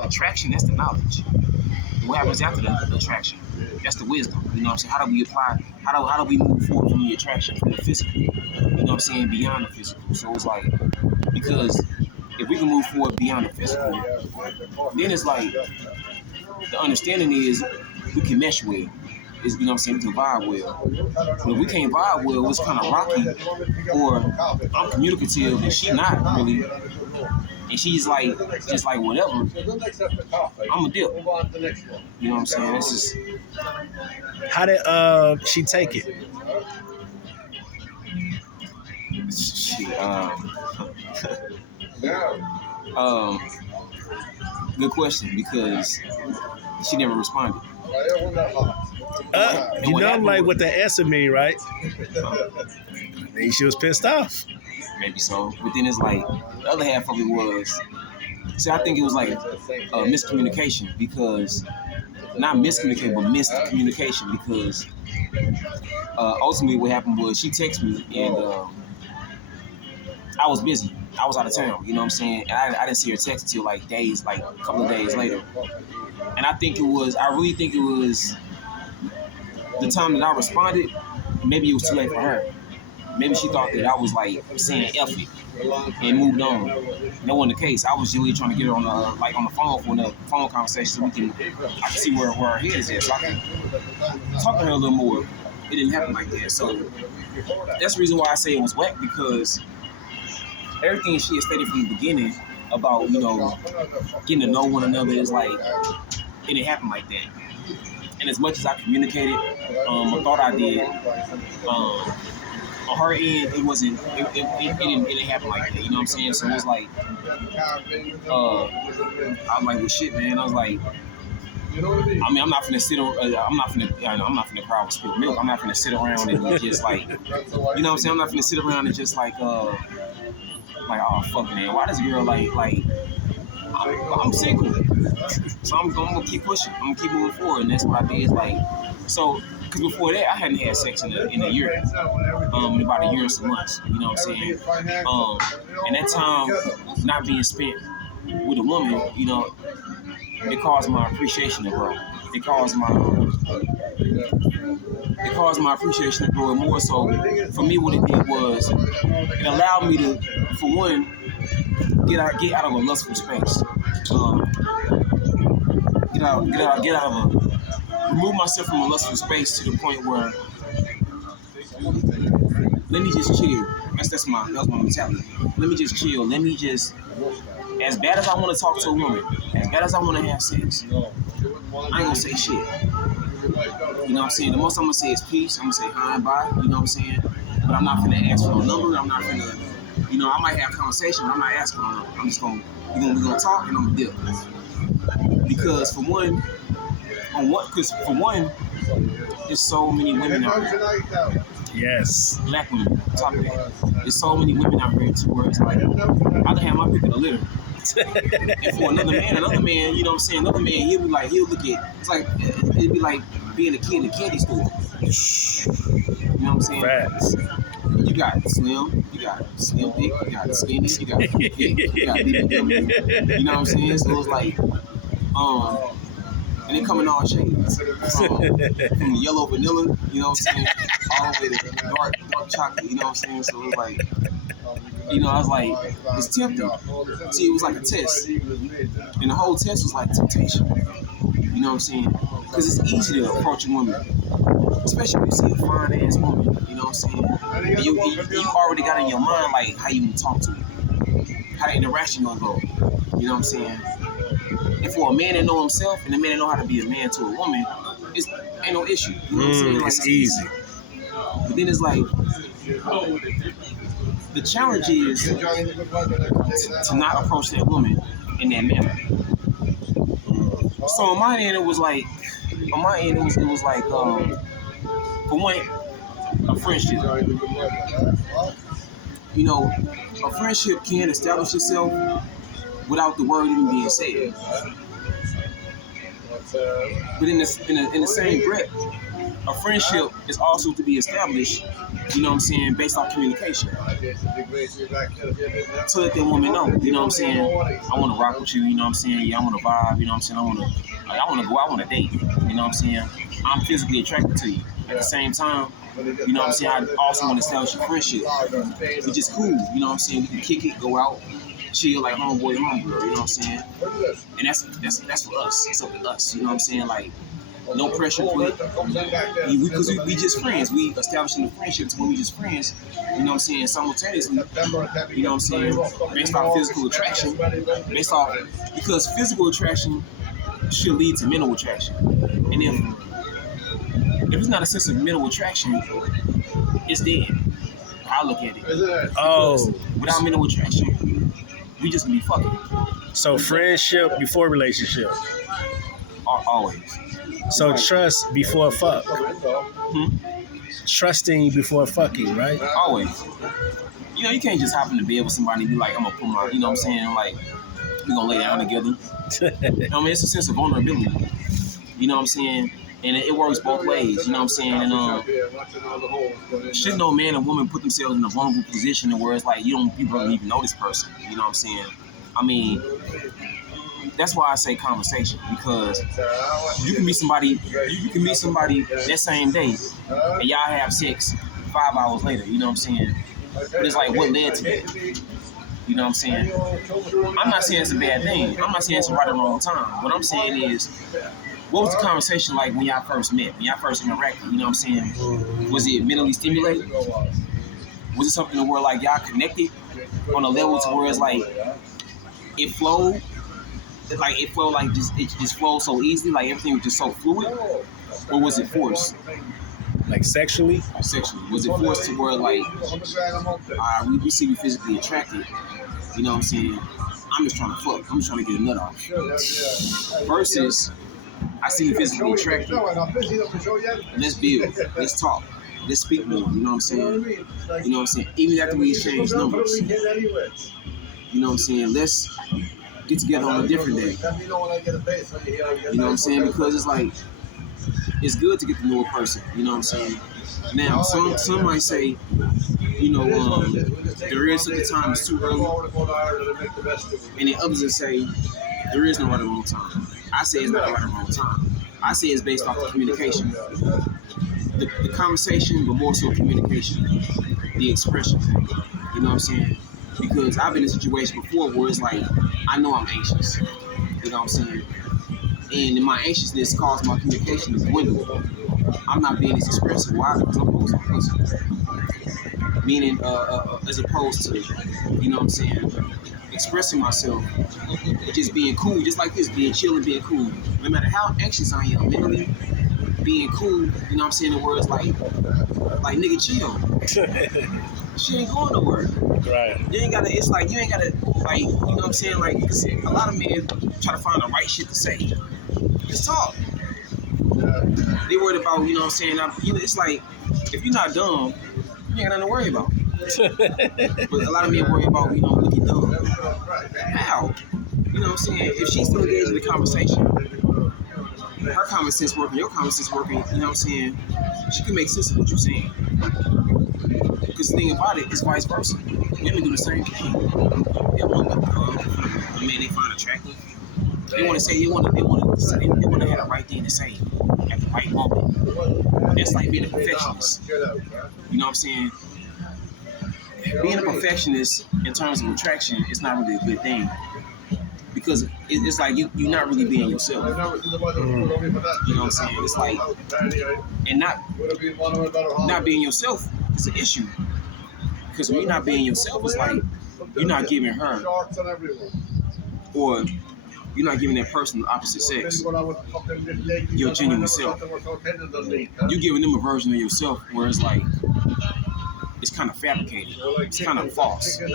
Attraction, that's the knowledge. What happens after the attraction? That's the wisdom. You know what I'm saying? How do we apply? How do we move forward from the attraction, from the physical? You know what I'm saying? Beyond the physical. So it's like, because if we can move forward beyond the physical, then it's like the understanding is we can mesh well. Is, you know what I'm saying, we can vibe well. But if we can't vibe well, it's kind of rocky. Or I'm communicative and she not really, and she's like just like whatever. I'm a dip. You know what I'm saying? It's just, How did she take it? shit. Good question, because she never responded. You know, like what the answer mean, right? I think she was pissed off. Maybe so. But then it's like, the other half of it was, see, I think it was like miscommunication, because, not miscommunication, but missed communication, because ultimately what happened was she texted me and I was busy. I was out of town, you know what I'm saying? And I didn't see her text until like a couple of days later. And I really think it was the time that I responded, maybe it was too late for her. Maybe she thought that I was like saying F it and moved on. That wasn't the case. I was really trying to get her on the phone for a phone conversation so I can see where her head is at, so I can talk to her a little more. It didn't happen like that. So that's the reason why I say it was whack, because everything she had stated from the beginning about, you know, getting to know one another is like, it didn't happen like that. And as much as I communicated, I thought I did, on her end, it wasn't, it didn't happen like that, you know what I'm saying? So it was like, I was like, well, shit, man. I was like, I mean, I'm not finna sit on, I'm not finna cry with spilled milk. I'm not finna sit around and just like, you know what I'm saying? I'm not finna sit around and just like, oh fuck, man, why this girl like I'm single, so I'm gonna keep pushing. I'm gonna keep moving forward, and that's what I did. Like, so, because before that, I hadn't had sex in a year, in about a year and some months. You know what I'm saying? And that time not being spent with a woman, you know, it caused my appreciation to grow. It caused my appreciation to grow, and more so for me, what it did was it allowed me to, for one, get out of a lustful space. Remove myself from a lustful space to the point where, let me just chill. That was my mentality. Let me just chill. Let me just, as bad as I want to talk to a woman, as bad as I want to have sex, I ain't gonna say shit. You know what I'm saying? The most I'm gonna say is peace. I'm gonna say hi and bye. You know what I'm saying? But I'm not finna ask for no number. I'm not finna, you know, I might have conversation, but I'm not asking for no number. I'm just gonna, we're gonna talk and I'm gonna dip. Because for one, there's so many women out there. Yes. Black women, top of that. There's so many women out here too, where it's like, I can have my pick of the litter. And for another man, you know what I'm saying? Another man, he'll look at, it's like, it'd be like being a kid in a candy store. You know what I'm saying? Facts. You got slim, you got slim thick, you got skinny, you got thick, you got BBW. You know what I'm saying? So it's like, and they come in all shades. From the yellow vanilla, you know what I'm saying, all the way to dark chocolate, you know what I'm saying? So it's like, you know, I was like, it's tempting. See, it was like a test. And the whole test was like temptation. You know what I'm saying? Because it's easy to approach a woman, especially when you see a fine ass woman, you know what I'm saying? And you already got in your mind like how you talk to her, how the interaction gonna go. You know what I'm saying? And for a man that know himself and a man that know how to be a man to a woman, ain't no issue. You know what I'm saying? Like, it's easy. But then it's like, the challenge is to not approach that woman in that manner. So on my end, it was like, for one, a friendship. You know, a friendship can establish itself without the word even being said. But in the same breath, a friendship is also to be established, you know what I'm saying, based off communication. To let that woman know, you know what I'm saying, I want to rock with you, you know what I'm saying, yeah, I want to vibe, you know what I'm saying, I want to go, I want to date, you know what I'm saying, I'm physically attracted to you. At the same time, you know what I'm saying, I also want to establish a friendship. It's just cool, you know what I'm saying, we can kick it, go out, chill like homeboy and homegirl, you know what I'm saying, and that's for us, it's up to us, you know what I'm saying, like, no pressure put, because we just friends. We establishing a friendship to where we just friends. You know what I'm saying? Simultaneously, you know what I'm saying? Based off physical attraction, because physical attraction should lead to mental attraction. And if it's not a sense of mental attraction, it's dead. I look at it. Because without mental attraction, we just gonna be fucking. So friendship before relationship. Always. So trust before fuck. Trusting before fucking, right? Always. You know, you can't just hop in the bed with somebody and be like, I'm gonna put my, you know what I'm saying, like, we're gonna lay down together. I mean, it's a sense of vulnerability. You know what I'm saying? And it works both ways, you know what I'm saying? And should no man or woman put themselves in a vulnerable position where it's like you don't even know this person, you know what I'm saying? I mean, that's why I say conversation, because you can meet somebody that same day and y'all have sex 5 hours later, you know what I'm saying? But it's like, what led to that? You know what I'm saying? I'm not saying it's a bad thing. I'm not saying it's a right or wrong time. What I'm saying is, what was the conversation like when y'all first met, when y'all first interacted? You know what I'm saying? Was it mentally stimulating? Was it something where like y'all connected on a level to where it's like it flowed? It just flowed so easily, like everything was just so fluid? Or was it forced? Like sexually? Sexually. Was it forced to where like we see we physically attracted, you know what I'm saying? I'm just trying to fuck. I'm just trying to get a nut off. Versus I see you physically attracted. Let's build. Let's talk. Let's speak more. You know what I'm saying? You know what I'm saying? Even after we exchange numbers. You know what I'm saying? Let's get together on a different day. You know what I'm saying? Because it's like, it's good to get to know a person. You know what I'm saying? Now, some might say, you know, there is such a time it's too early. And then others will say, there is no right or wrong time. I say it's not a right or wrong time. I say it's based off the communication. The conversation, but more so communication. The expression. You know what I'm saying? Because I've been in a situation before where it's like, I know I'm anxious. You know what I'm saying? And my anxiousness caused my communication to dwindle. I'm not being as expressive. Why? Because I'm focused on pussy. Meaning, as opposed to, you know what I'm saying, expressing myself, just being cool, just like this, being chill and being cool. No matter how anxious I am mentally, being cool, you know what I'm saying, the words like nigga chill. She ain't going nowhere. Right. You ain't gotta, it's like, you ain't gotta, like, you know what I'm saying, like, cause a lot of men try to find the right shit to say. Just talk. They worried about, you know what I'm saying, it's like, if you're not dumb, you ain't got nothing to worry about. But a lot of men worry about, you know, looking dumb. How? You know what I'm saying? If she's still engaged in the conversation, her common sense working, your common sense working, you know what I'm saying, she can make sense of what you're saying. Because the thing about it is vice versa. Women do the same thing. They want the man they find attractive. They want to say, they want to have the right thing to say at the right moment. That's like being a perfectionist. You know what I'm saying? Being a perfectionist in terms of attraction is not really a good thing. Because it's like you're not really being yourself. You know what I'm saying? It's like, and not being yourself is an issue. Because when you're not being yourself, it's like you're not giving her, or you're not giving that person the opposite sex your genuine self. You're giving them a version of yourself where it's like, it's kind of fabricated. It's kind of false. You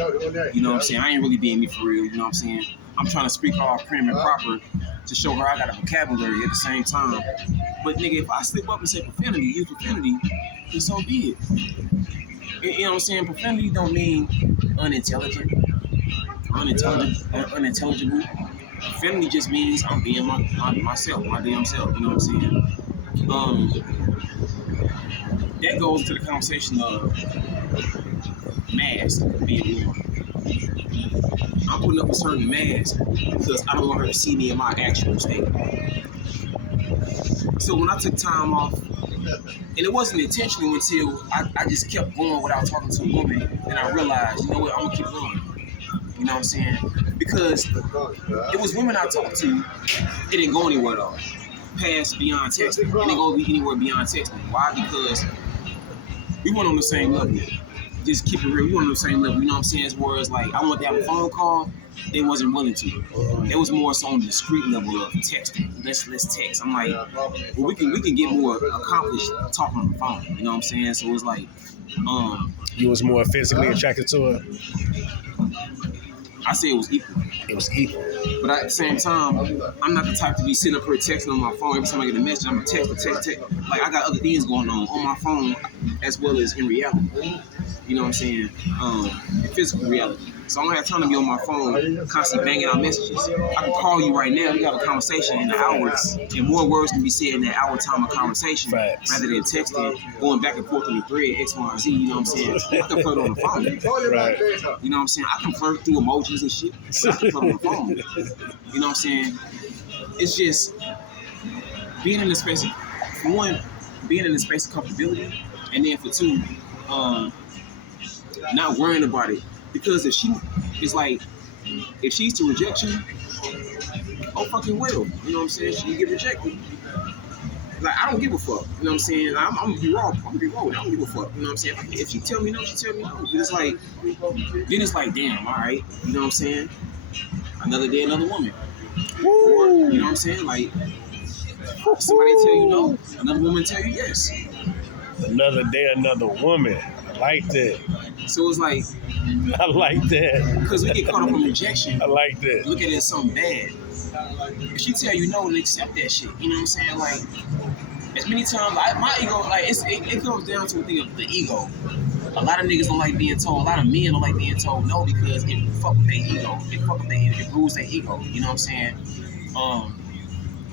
know what I'm saying? I ain't really being me for real. You know what I'm saying? I'm trying to speak all prim and proper to show her I got a vocabulary at the same time. But nigga, if I slip up and say profanity, use profanity, then so be it. You know what I'm saying? Profanity don't mean unintelligible. Profanity just means I'm being myself, my damn self. You know what I'm saying? that goes to the conversation of mask being worn. I'm putting up a certain mask because I don't want her to see me in my actual state. So when I took time off, and it wasn't intentional until I just kept going without talking to a woman, and I realized, you know what, I'm gonna keep going. You know what I'm saying? Because it was women I talked to, it didn't go anywhere though. Past beyond texting. It didn't go anywhere beyond texting. Why? Because we weren't on the same level. Just keep it real. We weren't on the same level. You know what I'm saying? As far as like, I wanted to have a phone call, they wasn't willing to. It was more so on the discreet level of texting. Let's text. I'm like, well, we can get more accomplished talking on the phone. You know what I'm saying? So it was like, You was more physically attracted to her? I say it was equal. It was equal. But at the same time, I'm not the type to be sitting up here texting on my phone. Every time I get a message, I'm gonna text. Like, I got other things going on my phone as well as in reality. You know what I'm saying? In physical reality. So I don't have time to be on my phone constantly banging out messages. I can call you right now. We have a conversation in hours, and more words can be said in that hour time of conversation rather than texting, going back and forth on the thread, X, Y, and Z. You know what I'm saying? I can flirt on the phone. Right. You know what I'm saying? I can flirt through emojis and shit. But I can flirt on the phone. You know what I'm saying? It's just being in the space of, for one, being in the space of comfortability, and then for two, not worrying about it. Because if she's to reject you, oh fucking well. You know what I'm saying? She get rejected. Like, I don't give a fuck. You know what I'm saying? I'm gonna be raw. I don't give a fuck. You know what I'm saying? If she tell me no, she tell me no. But it's like, then it's like, damn, all right. You know what I'm saying? Another day, another woman. Or, you know what I'm saying? Like, somebody tell you no, another woman tell you yes. Another day, another woman. I like that. So it's like, I like that. Because we get caught up on rejection. I like that. Look at it as something bad. If she tell you no, then accept that shit. You know what I'm saying? Like, as many times, my ego, like, it comes down to a thing of the ego. A lot of niggas don't like being told. A lot of men don't like being told no because it fuck with their ego. It bruise their ego. You know what I'm saying?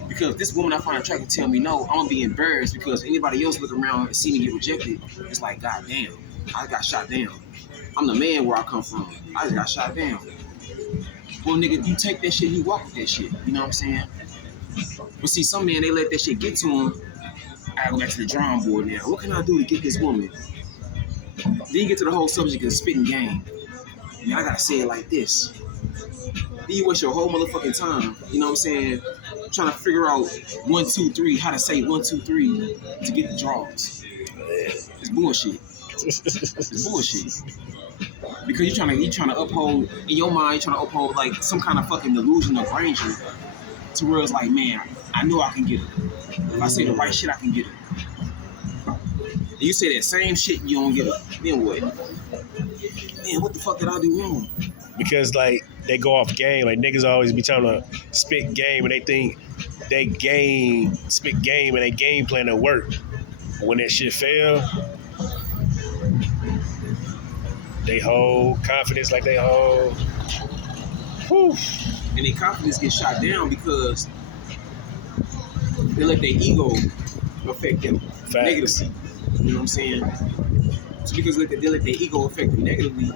Because this woman I find attractive tell me no, I'm gonna be embarrassed because anybody else look around and see me get rejected. It's like, God damn, I got shot down. I'm the man where I come from. I just got shot down. Well, nigga, you take that shit, you walk with that shit. You know what I'm saying? But see, some men, they let that shit get to them. I gotta go back to the drawing board now. What can I do to get this woman? Then you get to the whole subject of spitting game. Man, I gotta say it like this. Then you waste your whole motherfucking time, you know what I'm saying, trying to figure out 1, 2, 3, how to say 1, 2, 3 to get the draws. It's bullshit. It's bullshit. Because you're trying to uphold, in your mind, you're trying to uphold like some kind of fucking delusion of grandeur to where it's like, man, I know I can get it. If I say the right shit, I can get it. And you say that same shit and you don't get it. Then what? Man, what the fuck did I do wrong? Because like they go off game. Like niggas always be trying to spit game and they think they spit game and they game plan to work. But when that shit fail, they hold confidence like they hold. Whew. And their confidence gets shot down because they let their ego affect them negatively. You know what I'm saying? So because they let their ego affect them negatively,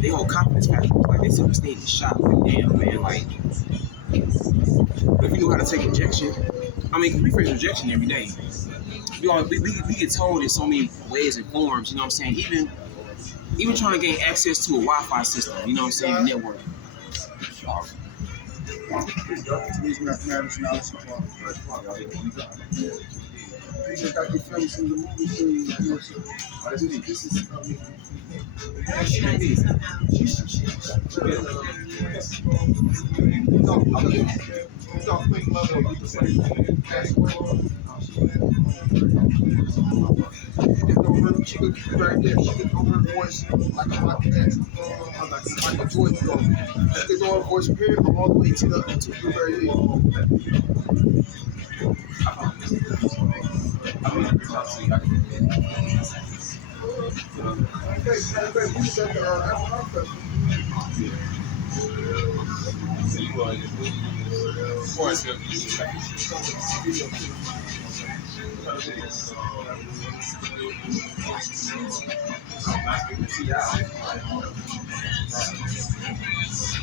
they hold confidence factor. Like they self-esteem is shot. Like, damn, man. Like, if you know how to take rejection, I mean, we face rejection every day. We get told in so many ways and forms. You know what I'm saying? Even trying to gain access to a Wi-Fi system. You know what I'm saying? Network. These mathematics now support. They just got you feelings in the movie scene. This is she could be right there. She could know her voice like a Michael Jackson. Like a Jordan. She could know her voice period from all the way to the very end.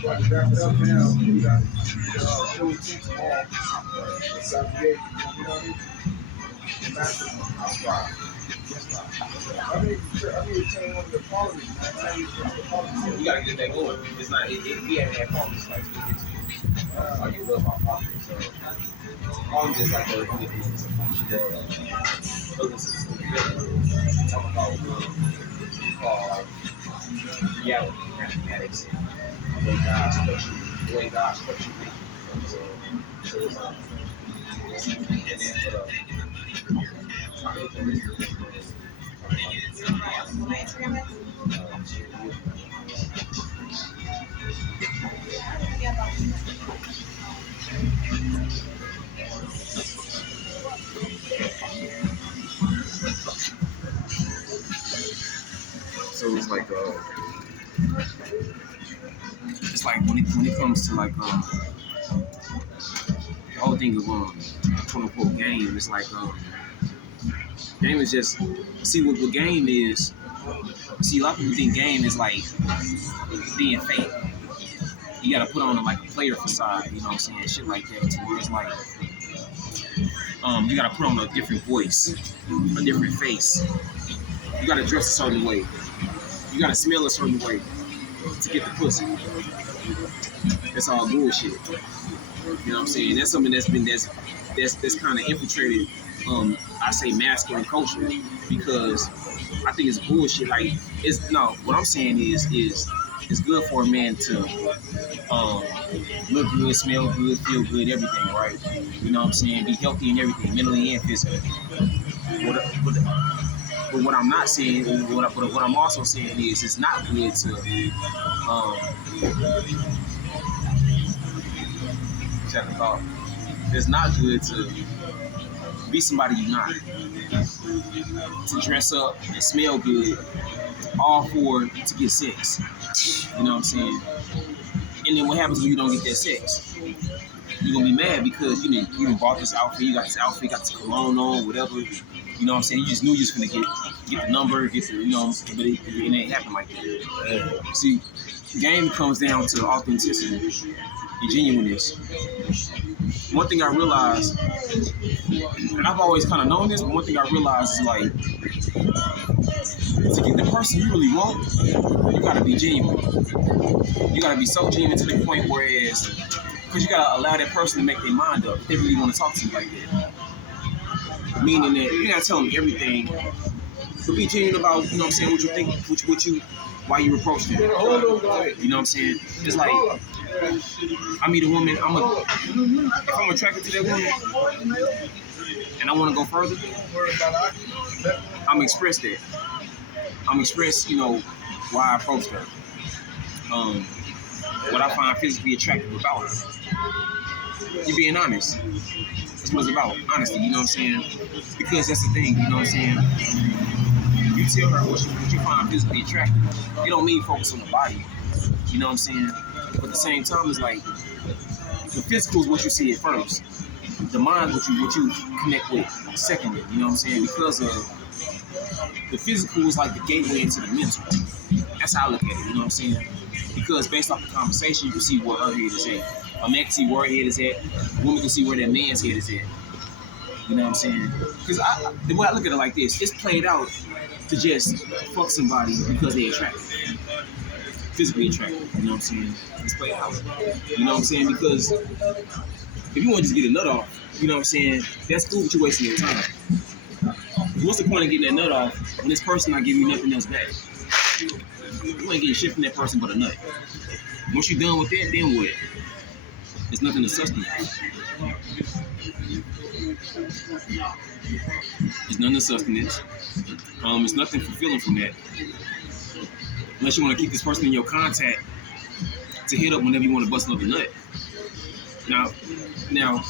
Right, to wrap it up now, we got Philly team tomorrow. Saturday, you know what I mean? I mean, change one of the qualities, man. You gotta get that going. It's not. We haven't had problems like I you love our problems. So problems is like a function of talk about reality, mathematics, the way God structured, the way God structured nature. So and so it's like when it comes to like the whole thing of quote unquote game, it's like game is just see what game is. See, a lot of people think game is like being fake. You gotta put on like a player facade, you know what I'm saying? Shit like that, to where it's like you gotta put on a different voice, a different face. You gotta dress a certain way. You gotta smell a certain way to get the pussy. That's all bullshit. You know what I'm saying? That's something that's kind of infiltrated. I say masculine culture because I think it's bullshit. Like what I'm saying is it's good for a man to look good, smell good, feel good, everything, right? You know what I'm saying? Be healthy and everything, mentally and physically. But what I'm not saying, what I'm also saying is it's not good to it's not good to be somebody you're not. To dress up and smell good, all for to get sex. You know what I'm saying? And then what happens when you don't get that sex? You're gonna be mad because you bought this outfit, you got this cologne on, whatever. You know what I'm saying? You just knew you was gonna get the number, but it ain't happen like that. See, the game comes down to authenticity and genuineness. One thing I realized, and I've always kind of known this, but one thing I realized is like, to get the person you really want, you gotta be genuine. You gotta be so genuine to the point whereas, because you gotta allow that person to make their mind up if they really want to talk to you like that. Meaning that you gotta tell them everything, but be genuine about, you know what I'm saying, what you think, why you approach them. You know what I'm saying? It's like, I meet a woman, if I'm attracted to that woman and I want to go further, I'm express that. I'm express, why I approached her. What I find physically attractive about her. You being honest. That's what it's about. Honesty, you know what I'm saying? Because that's the thing, you know what I'm saying? You tell her what you find physically attractive. It don't mean focus on the body. You know what I'm saying? But at the same time, it's like the physical is what you see at first. The mind, what you connect with secondly. You know what I'm saying? Because of the physical is like the gateway into the mental. That's how I look at it. You know what I'm saying? Because based off the conversation, you can see where her head is at. A man can see where her head is at. A woman can see where that man's head is at. You know what I'm saying? Because the way I look at it like this, it's played out to just fuck somebody because they're attractive. Physically attractive, you know what I'm saying? It's played out. You know what I'm saying? Because if you want to just get a nut off, you know what I'm saying? That's cool, but you're wasting your time. What's the point of getting that nut off when this person not giving you nothing else back? You ain't getting shit from that person but a nut. Once you're done with that, then what? It's nothing to sustenance. It's nothing to sustenance. It's nothing fulfilling from that. Unless you want to keep this person in your contact to hit up whenever you want to bust another nut. Now,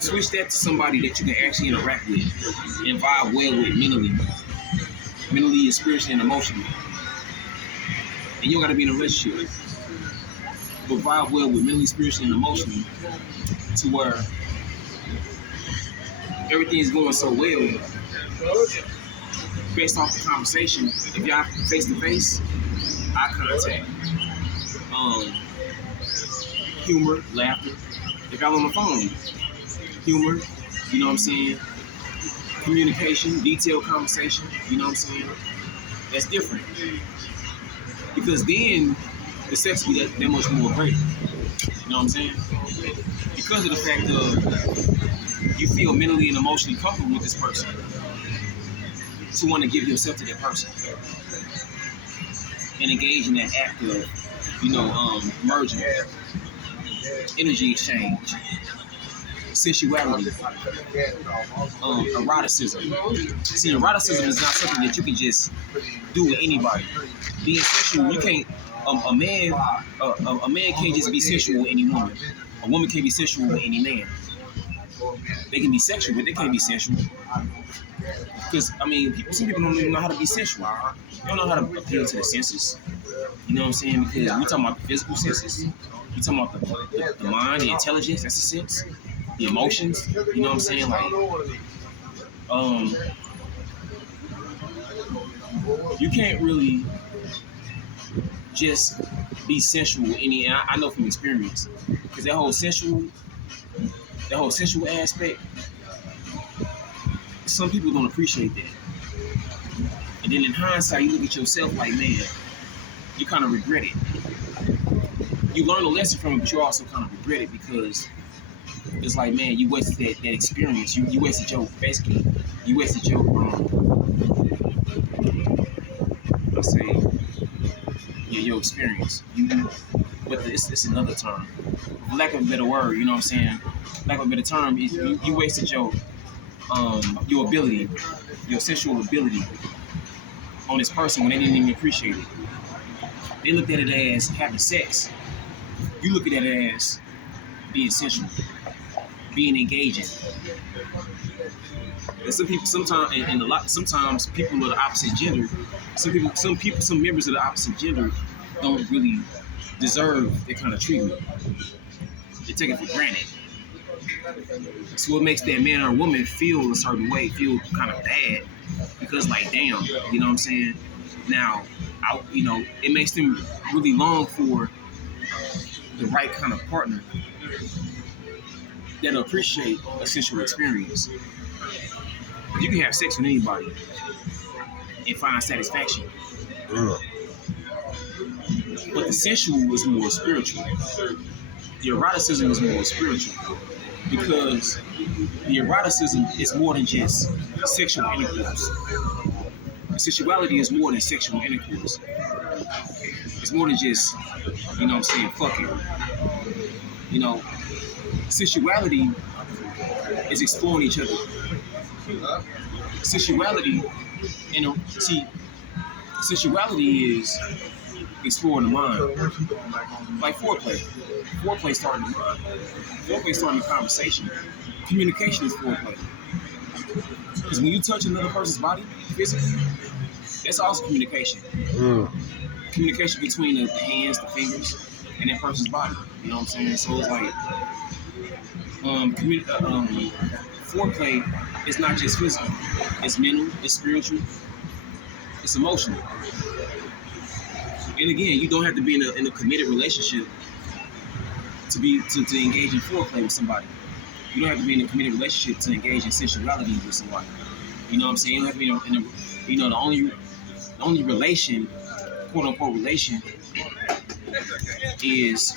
switch that to somebody that you can actually interact with and vibe well with mentally and spiritually and emotionally. And you don't got to be in a relationship, but vibe well with mentally, spiritually, and emotionally to where everything's going so well, based off the conversation, if y'all face to face, eye contact, humor, laughter. If y'all on the phone, humor, you know what I'm saying? Communication, detailed conversation, you know what I'm saying? That's different. Because then the sex will be that much more greater. You know what I'm saying? Because of the fact of you feel mentally and emotionally comfortable with this person to want to give yourself to that person and engage in that act of, merging, energy exchange, sensuality, eroticism. See, eroticism is not something that you can just do with anybody. Being sensual, you can't. A man can't just be sensual with any woman. A woman can't be sensual with any man. They can be sexual, but they can't be sensual. Because some people don't even know how to be sensual. They don't know how to appeal to the senses. You know what I'm saying? Because we're talking about the physical senses. We're talking about the mind, the intelligence. That's the sense. The emotions. You know what I'm saying? Like, you can't really just be sensual with any. And I know from experience, because that whole sensual aspect, some people don't appreciate that. And then in hindsight, you look at yourself like, man, you kind of regret it. You learn a lesson from it, but you also kind of regret it because it's like, man, you wasted that experience. You wasted your your experience. But it's another term. For lack of a better word, you know what I'm saying? Lack of a better term, you wasted your ability, your sexual ability on this person when they didn't even appreciate it. They looked at it as having sex. You look at it as being sensual, being engaging. And sometimes people of the opposite gender, some members of the opposite gender don't really deserve that kind of treatment. They take it for granted. So it makes that man or woman feel a certain way, feel kind of bad, because like, damn, you know what I'm saying? Now, it makes them really long for the right kind of partner that'll appreciate a sexual experience. You can have sex with anybody and find satisfaction. But the sensual is more spiritual. The eroticism is more spiritual. Because the eroticism is more than just sexual intercourse. The sexuality is more than sexual intercourse. It's more than just, you know what I'm saying, fucking. You know, sexuality is exploring each other. Sexuality is exploring the mind. Like foreplay. Foreplay starting the mind. Foreplay starting the conversation. Communication is foreplay. Because when you touch another person's body physically, that's also communication. Communication between the hands, the fingers, and that person's body. You know what I'm saying? So it's like foreplay is not just physical. It's mental, it's spiritual, it's emotional. And again, you don't have to be in a committed relationship to engage in foreplay with somebody. You don't have to be in a committed relationship to engage in sensuality with somebody. You know what I'm saying? You don't have to be in a the only relation, quote unquote relation, is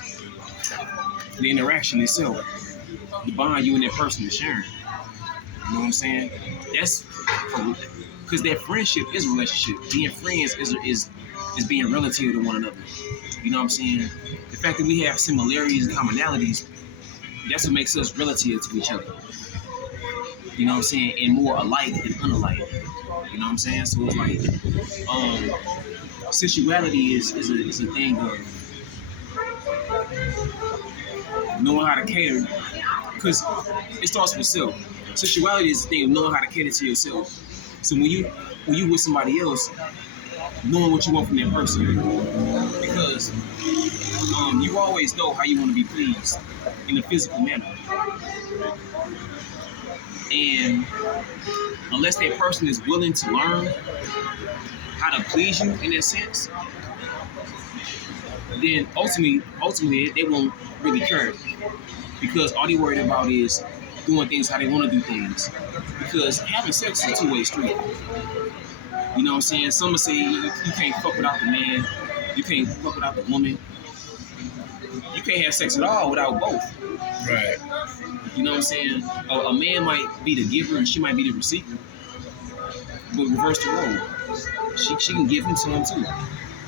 the interaction itself. The bond you and that person is sharing. You know what I'm saying? That's because that friendship is a relationship. Being friends is being relative to one another. You know what I'm saying? The fact that we have similarities and commonalities, that's what makes us relative to each other. You know what I'm saying? And more alike than unalike. You know what I'm saying? So it's like, sensuality is a thing of knowing how to cater, because it starts with self. Sensuality is the thing of knowing how to cater to yourself. So when you with somebody else, knowing what you want from that person, because you always know how you want to be pleased in a physical manner. And unless that person is willing to learn how to please you in that sense, then ultimately they won't really care, because all they worried about is doing things how they want to do things. Because having sex is a two-way street. You know what I'm saying? Some will say you can't fuck without the man, you can't fuck without the woman. You can't have sex at all without both. Right. You know what I'm saying? A man might be the giver and she might be the receiver, but reverse the role. She can give him to him too,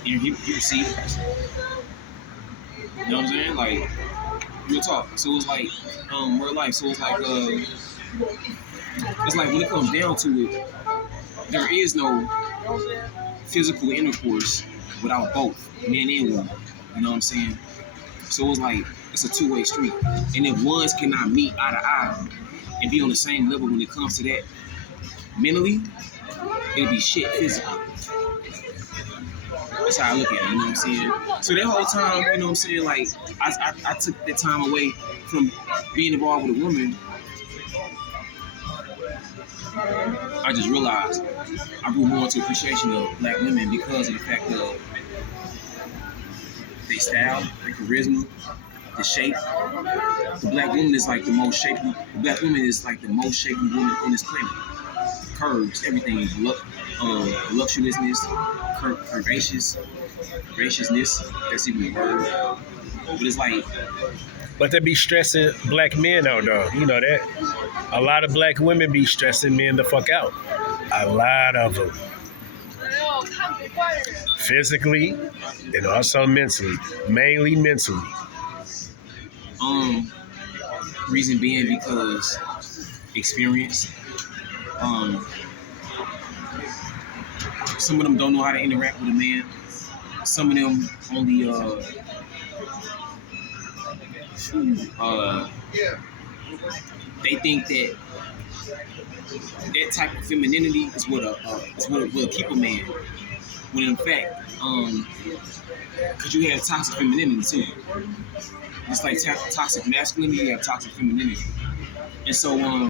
and he receives it. You know what I'm saying? Like, real talk. So it's like real life. So it's like when it comes down to it, there is no physical intercourse without both men and women. You know what I'm saying? So it's like it's a two-way street. And if ones cannot meet eye to eye and be on the same level when it comes to that mentally, it'll be shit physically. That's how I look at it, you know what I'm saying? So that whole time, you know what I'm saying, like I took that time away from being involved with a woman. I just realized I grew more into appreciation of black women because of the fact of their style, their charisma, the shape. The black woman is like the most shapely. The black woman is like the most shapely woman on this planet. Curves, everything, voluptuousness, curvaceousness. That's even a word. But it's like, But they be stressing black men out, though. You know that. A lot of black women be stressing men the fuck out. A lot of them. Physically and also mentally. Mainly mentally. reason being because experience. Some of them don't know how to interact with a man. Some of them only they think that type of femininity is what will keep a man. When in fact, because you have toxic femininity too. Just like toxic masculinity, you have toxic femininity. And so